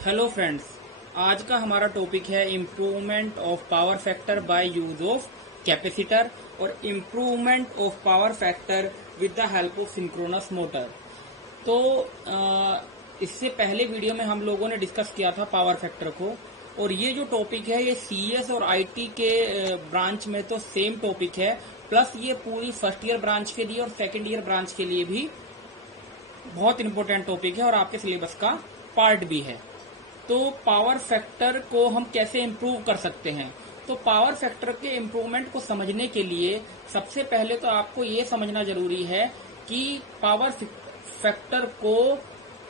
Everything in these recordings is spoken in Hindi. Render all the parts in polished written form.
हेलो फ्रेंड्स, आज का हमारा टॉपिक है improvement of power factor by use of capacitor और improvement of power factor with the help of synchronous motor. तो इससे पहले वीडियो में हम लोगों ने डिस्कस किया था पावर फैक्टर को, और ये जो टॉपिक है ये सीएस और आईटी के ब्रांच में तो सेम टॉपिक है, प्लस ये पूरी फर्स्ट ईयर ब्रांच के लिए और सेकेंड ईयर ब्रांच के लिए भी बहुत इंपॉर्टेंट टॉपिक है और आपके सिलेबस का पार्ट भी है। तो पावर फैक्टर को हम कैसे इम्प्रूव कर सकते हैं? तो पावर फैक्टर के इम्प्रूवमेंट को समझने के लिए सबसे पहले तो आपको ये समझना जरूरी है कि पावर फैक्टर को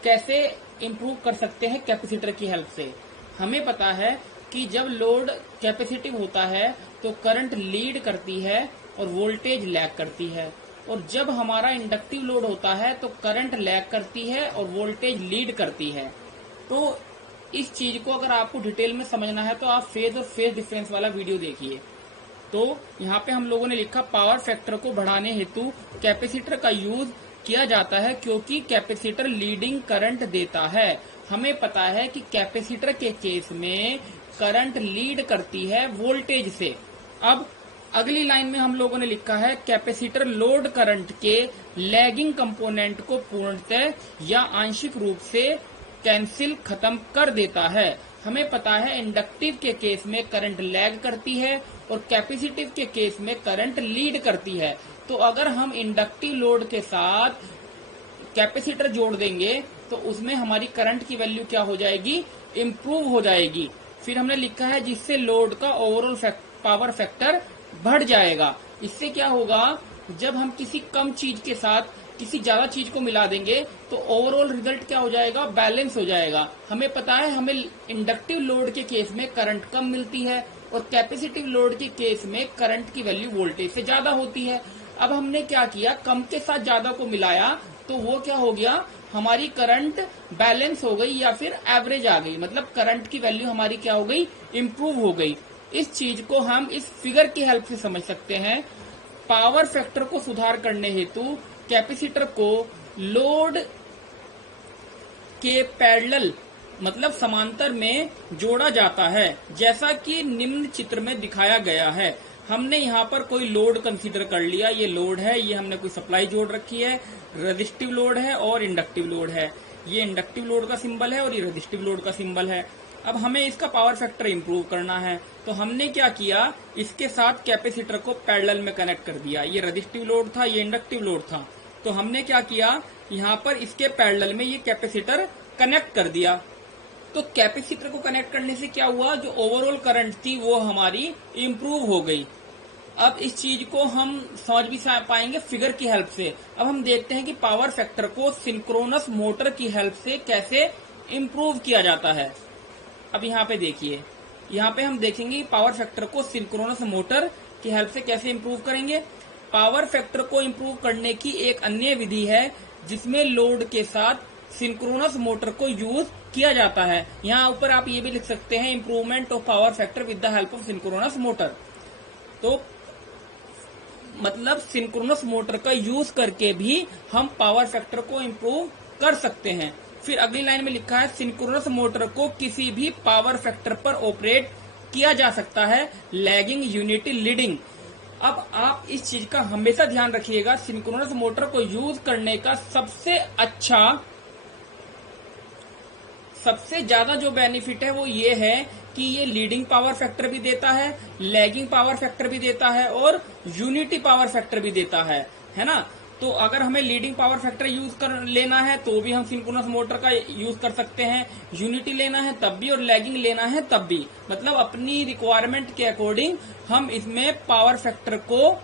कैसे इम्प्रूव कर सकते हैं कैपेसिटर की हेल्प से। हमें पता है कि जब लोड कैपेसिटिव होता है तो करंट लीड करती है और वोल्टेज लैग करती है, और जब हमारा इंडक्टिव लोड होता है तो करंट लैग करती है और वोल्टेज लीड करती है। तो इस चीज को अगर आपको डिटेल में समझना है तो आप फेज और फेज डिफरेंस वाला वीडियो देखिए। तो यहाँ पे हम लोगों ने लिखा पावर फैक्टर को बढ़ाने हेतु कैपेसिटर का यूज किया जाता है क्योंकि कैपेसिटर लीडिंग करंट देता है। हमें पता है कि कैपेसिटर के केस में करंट लीड करती है वोल्टेज से। अब अगली लाइन में हम लोगों ने लिखा है कैपेसिटर लोड करंट के लैगिंग कंपोनेंट को पूर्णतः या आंशिक रूप से कैंसिल खत्म कर देता है। हमें पता है इंडक्टिव के केस में करंट लैग करती है और कैपेसिटिव के केस में करंट लीड करती है। तो अगर हम इंडक्टिव लोड के साथ कैपेसिटर जोड़ देंगे तो उसमें हमारी करंट की वैल्यू क्या हो जाएगी? इम्प्रूव हो जाएगी। फिर हमने लिखा है जिससे लोड का ओवरऑल पावर फैक्टर बढ़ जाएगा। इससे क्या होगा? जब हम किसी कम चीज के साथ किसी ज्यादा चीज को मिला देंगे तो ओवरऑल रिजल्ट क्या हो जाएगा? बैलेंस हो जाएगा। हमें पता है हमें इंडक्टिव लोड के केस में करंट कम मिलती है और कैपेसिटिव लोड के केस में करंट की वैल्यू वोल्टेज से ज्यादा होती है। अब हमने क्या किया? कम के साथ ज्यादा को मिलाया तो वो क्या हो गया? हमारी करंट बैलेंस हो गई या फिर एवरेज आ गई, मतलब करंट की वैल्यू हमारी क्या हो गई? इम्प्रूव हो गई। इस चीज को हम इस फिगर की हेल्प से समझ सकते हैं। पावर फैक्टर को सुधार करने हेतु कैपेसिटर को लोड के पैरेलल मतलब समांतर में जोड़ा जाता है, जैसा कि निम्न चित्र में दिखाया गया है। हमने यहाँ पर कोई लोड कंसीडर कर लिया। ये लोड है, ये हमने कोई सप्लाई जोड़ रखी है, रेजिस्टिव लोड है और इंडक्टिव लोड है। ये इंडक्टिव लोड का सिंबल है और ये रेजिस्टिव लोड का सिंबल है। अब हमें इसका पावर फैक्टर इंप्रूव करना है, तो हमने क्या किया? इसके साथ कैपेसिटर को पैरेलल में कनेक्ट कर दिया। ये रेजिस्टिव लोड था, ये इंडक्टिव लोड था, तो हमने क्या किया? यहाँ पर इसके पैरेलल में ये कैपेसिटर कनेक्ट कर दिया। तो कैपेसिटर को कनेक्ट करने से क्या हुआ? जो ओवरऑल करंट थी वो हमारी इम्प्रूव हो गई। अब इस चीज को हम समझ भी पाएंगे फिगर की हेल्प से। अब हम देखते हैं कि पावर फैक्टर को सिंक्रोनस मोटर की हेल्प से कैसे इम्प्रूव किया जाता है। अब यहाँ पे देखिए, यहाँ पे हम देखेंगे पावर फैक्टर को सिंक्रोनस मोटर की हेल्प से कैसे इम्प्रूव करेंगे। पावर फैक्टर को इम्प्रूव करने की एक अन्य विधि है जिसमें लोड के साथ सिंक्रोनस मोटर को यूज किया जाता है। यहाँ ऊपर आप ये भी लिख सकते हैं improvement of power factor with the help of synchronous motor. तो मतलब सिंक्रोनस मोटर का यूज करके भी हम पावर फैक्टर को इम्प्रूव कर सकते हैं। फिर अगली लाइन में लिखा है सिंक्रोनस मोटर को किसी भी पावर फैक्टर पर ऑपरेट किया जा सकता है, लैगिंग, यूनिटी, लीडिंग। अब आप इस चीज का हमेशा ध्यान रखिएगा, सिंक्रोनस मोटर को यूज करने का सबसे ज्यादा जो बेनिफिट है वो ये है कि ये लीडिंग पावर फैक्टर भी देता है, लैगिंग पावर फैक्टर भी देता है और यूनिटी पावर फैक्टर भी देता है ना। तो अगर हमें लीडिंग पावर फैक्टर यूज कर लेना है तो भी हम सिंक्रोनस मोटर का यूज कर सकते हैं, यूनिटी लेना है तब भी और लैगिंग लेना है तब भी। मतलब अपनी रिक्वायरमेंट के अकॉर्डिंग हम इसमें पावर फैक्टर को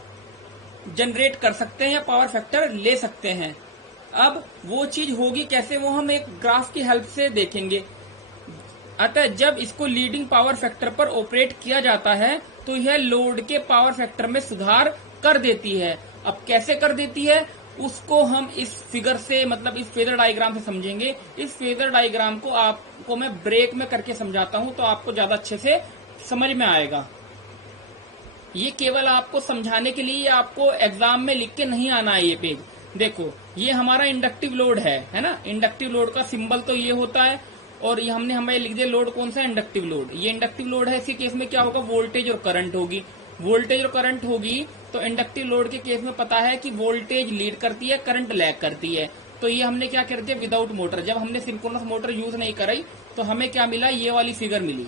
जनरेट कर सकते हैं या पावर फैक्टर ले सकते हैं। अब वो चीज होगी कैसे, वो हम एक ग्राफ की हेल्प से देखेंगे। अतः जब इसको लीडिंग पावर फैक्टर पर ऑपरेट किया जाता है तो यह लोड के पावर फैक्टर में सुधार कर देती है। अब कैसे कर देती है उसको हम इस फिगर से, मतलब इस फेजर डायग्राम से समझेंगे। इस फेजर डायग्राम को आपको मैं ब्रेक में करके समझाता हूं तो आपको ज्यादा अच्छे से समझ में आएगा। ये केवल आपको समझाने के लिए, आपको एग्जाम में लिख के नहीं आना है। ये पेज देखो, ये हमारा इंडक्टिव लोड है ना। इंडक्टिव लोड का सिंबल तो ये होता है और ये हमने हमें लिख दिया लोड कौन सा, इंडक्टिव लोड। ये इंडक्टिव लोड है, इसके केस में क्या होगा, वोल्टेज और करंट होगी। वोल्टेज और करंट होगी तो इंडक्टिव लोड के केस में पता है कि वोल्टेज लीड करती है, करंट लैग करती है। तो ये हमने क्या कर दिया, विदाउट मोटर। जब हमने सिंक्रोनस मोटर यूज नहीं कराई तो हमें क्या मिला, ये वाली फिगर मिली।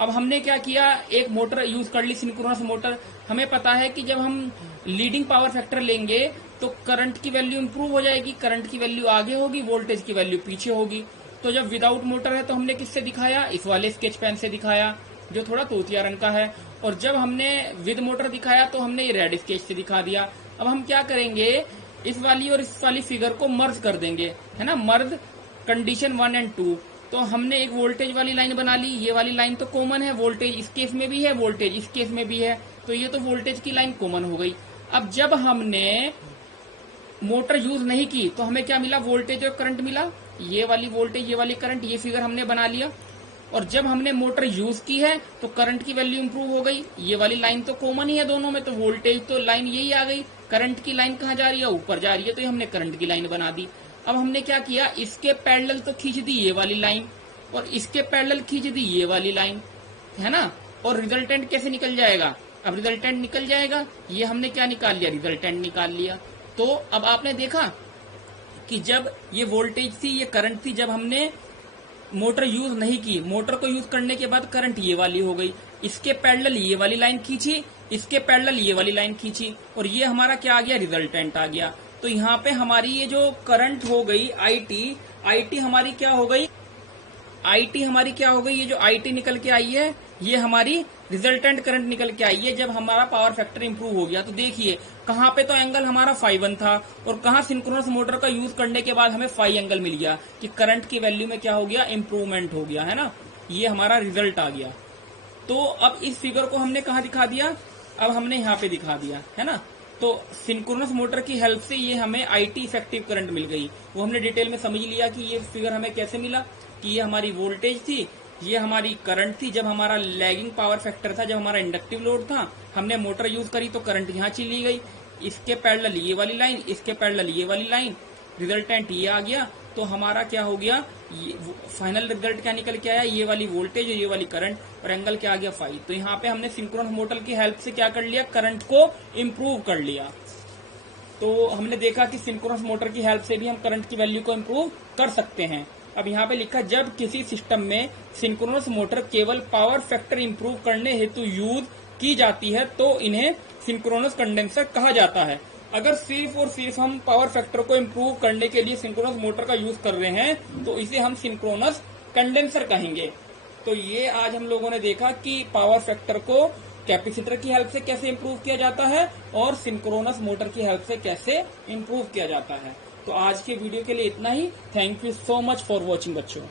अब हमने क्या किया, एक मोटर यूज कर ली, सिंक्रोनस मोटर। हमें पता है कि जब हम लीडिंग पावर फैक्टर लेंगे तो करंट की वैल्यू इंप्रूव हो जाएगी, करंट की वैल्यू आगे होगी, वोल्टेज की वैल्यू पीछे होगी। तो जब विदाउट मोटर है तो हमने किससे दिखाया, इस वाले स्केच पेन से दिखाया जो थोड़ा तोतिया रंग का है। और जब हमने विद मोटर दिखाया तो हमने ये रेड स्केच से दिखा दिया। अब हम क्या करेंगे, इस वाली और इस वाली फिगर को मर्ज कर देंगे, है ना, मर्ज कंडीशन 1 और 2। तो हमने एक वोल्टेज वाली लाइन बना ली, ये वाली लाइन तो कॉमन है, वोल्टेज इस केस में भी है, वोल्टेज इस केस में भी है, तो ये तो वोल्टेज की लाइन कॉमन हो गई। अब जब हमने मोटर यूज नहीं की तो हमें क्या मिला, वोल्टेज और करंट मिला, ये वाली वोल्टेज ये वाली करंट, ये फिगर हमने बना लिया। और जब हमने मोटर यूज की है तो करंट की वैल्यू इंप्रूव हो गई, ये वाली लाइन तो कॉमन ही है दोनों में, तो वोल्टेज तो लाइन यही आ गई, करंट की लाइन कहाँ जा रही है, ऊपर जा रही है, तो ये हमने करंट की लाइन बना दी। अब हमने क्या किया, इसके पैरेलल तो खींच दी ये वाली लाइन और इसके पैरेलल खींच दी ये वाली लाइन, है ना। और रिजल्टेंट कैसे निकल जाएगा, अब रिजल्टेंट निकल जाएगा, ये हमने क्या निकाल लिया, रिजल्टेंट निकाल लिया। तो अब आपने देखा कि जब ये वोल्टेज थी, ये करंट थी, जब हमने मोटर यूज नहीं की, मोटर को यूज करने के बाद करंट ये वाली हो गई, इसके पैरेलल ये वाली लाइन खींची, इसके पैरेलल ये वाली लाइन खींची, और ये हमारा क्या आ गया, रिजल्टेंट आ गया। तो यहाँ पे हमारी ये जो करंट हो गई आईटी हमारी क्या हो गई, ये जो आईटी निकल के आई है ये हमारी रिजल्टेंट करंट निकल के आई है जब हमारा पावर फैक्टर इंप्रूव हो गया। तो देखिए कहाँ पे तो एंगल हमारा ∅1 था और कहाँ सिंक्रोनस मोटर का यूज करने के बाद हमें ∅ एंगल मिल गया कि करंट की वैल्यू में क्या हो गया, इंप्रूवमेंट हो गया, है ना। ये हमारा रिजल्ट आ गया। तो अब इस फिगर को हमने कहाँ दिखा दिया, अब हमने यहाँ पे दिखा दिया, है ना। तो सिंक्रोनस मोटर की हेल्प से ये हमें आईटी इफेक्टिव करंट मिल गई, वो हमने डिटेल में समझ लिया कि ये फिगर हमें कैसे मिला, कि ये हमारी वोल्टेज थी, ये हमारी करंट थी जब हमारा लैगिंग पावर फैक्टर था, जब हमारा इंडक्टिव लोड था, हमने मोटर यूज करी तो करंट यहाँ चली गई, इसके पैरेलल ये वाली लाइन, इसके पैरेलल ये वाली लाइन, रिजल्टेंट ये आ गया। तो हमारा क्या हो गया, फाइनल रिजल्ट क्या निकल के आया, ये वाली वोल्टेज और ये वाली करंट, और एंगल क्या आ गया, ∅। तो यहाँ पे हमने सिंक्रोनस मोटर की हेल्प से क्या कर लिया, करंट को इम्प्रूव कर लिया। तो हमने देखा कि सिंक्रोनस मोटर की हेल्प से भी हम करंट की वैल्यू को इम्प्रूव कर सकते हैं। अब यहाँ पे लिखा, जब किसी सिस्टम में सिंक्रोनस मोटर केवल पावर फैक्टर इंप्रूव करने हेतु यूज की जाती है तो इन्हें सिंक्रोनस कंडेंसर कहा जाता है। अगर सिर्फ और सिर्फ हम पावर फैक्टर को इम्प्रूव करने के लिए सिंक्रोनस मोटर का यूज कर रहे हैं तो इसे हम सिंक्रोनस कंडेंसर कहेंगे। तो ये आज हम लोगों ने देखा कि पावर फैक्टर को कैपेसिटर की हेल्प से कैसे इम्प्रूव किया जाता है और सिंक्रोनस मोटर की हेल्प से कैसे इम्प्रूव किया जाता है। तो आज के वीडियो के लिए इतना ही। Thank you so much for watching बच्चों।